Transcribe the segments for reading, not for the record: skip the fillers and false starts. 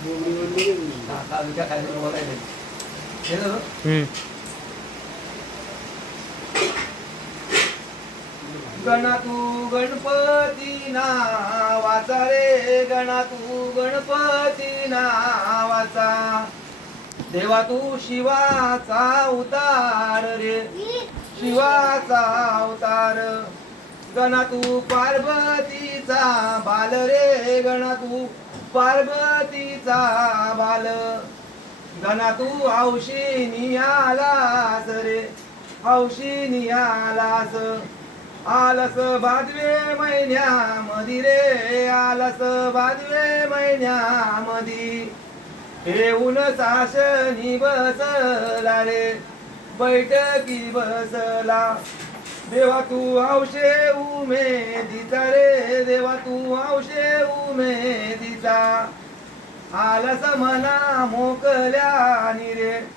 गणा तू गणपती नावाचा रे, गणा तू गणपती नावाचा, देवा तू शिवाचा उतार रे, शिवाचा अवतार. गणा तू पार्वतीचा बाल रे, गणा तू पार्वतीचा बाल. गणा तू हौशीनी आलास रे, हौशीनी आलास. आलस भादवे महिन्यामधी रे, आलस भादवे महिन्यामधी. येऊन साशनी बसला रे, बैठकी बसला. देवा तू हौशे उमेदीचा रे, देवा तू हौशे उमेदीचा. आलस मना मोकल्यानी रे,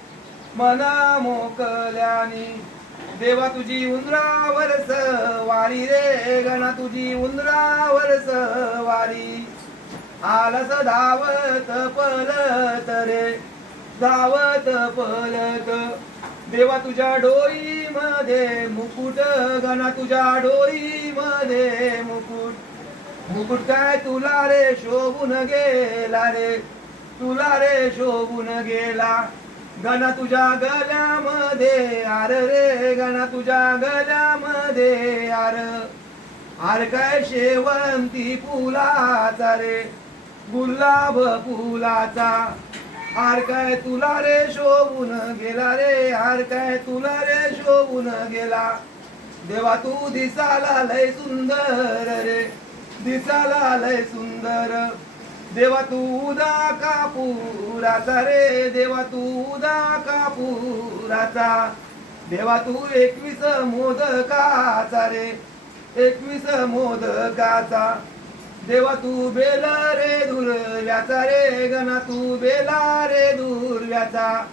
मना मोकल्यानी. देवा तुझी उंदरावर सवारी रे, गणा तुझी उंदरावर सवारी. आलस धावत पलत रे, धावत पलत. देवा तुझ्या डोईमध्ये मुकुट, गणा तुझ्या डोईमध्ये मुकुट. मुकुट काय तुला रे शोभून गेला रे, तुला रे शोभून गेला. गणा तुझ्या गळ्यामध्ये हार रे, गणा तुझ्या गळ्यामध्ये हार. हार काय शेवंती फुलाचा रे, गुलाब फुलाचा. हार काय तुला रे शोभून गेला रे, हार काय तुला रे शोभून गेला. देवा तू दिसाला लय सुंदर रे, दिसाला लय सुंदर. देवा तू उदा कापुराचा रे, देवा तू उदा कापुराचा. देवा तू 21 मोदकाचा रे, 21 मोदकाचा. देवा तू बेल रे दुर्व्याचा रे, गणा तू बेला रे दुर्व्याचा.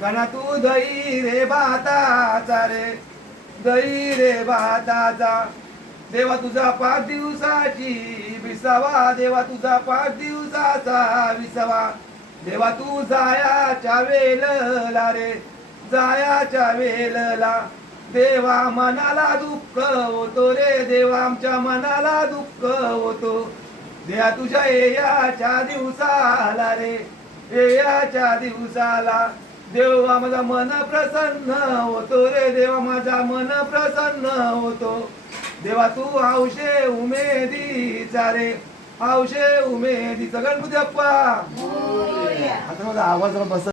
गणा तू दही रे भाताचा रे, दही रे भाताचा. देवा तुझा 5 दिवसाची विसावा, देवा तुझा 5 दिवसाचा विसावा. देवा तू जायाच्या वेळेला रे, जायाच्या वेळेला. देवा मनाला दुःख होतो रे, देवा आमच्या मनाला दुःख होतो. देवा तुझ्या येयाच्या दिवसाला रे, येयाच्या दिवसाला. देवा माझा मन प्रसन्न होतो रे, देवा माझा मन प्रसन्न होतो. देवा तू हौशे उमेदीचा रे, हौशे उमेदीचा. गणपती बाप्पा. आता माझा आवाज बस.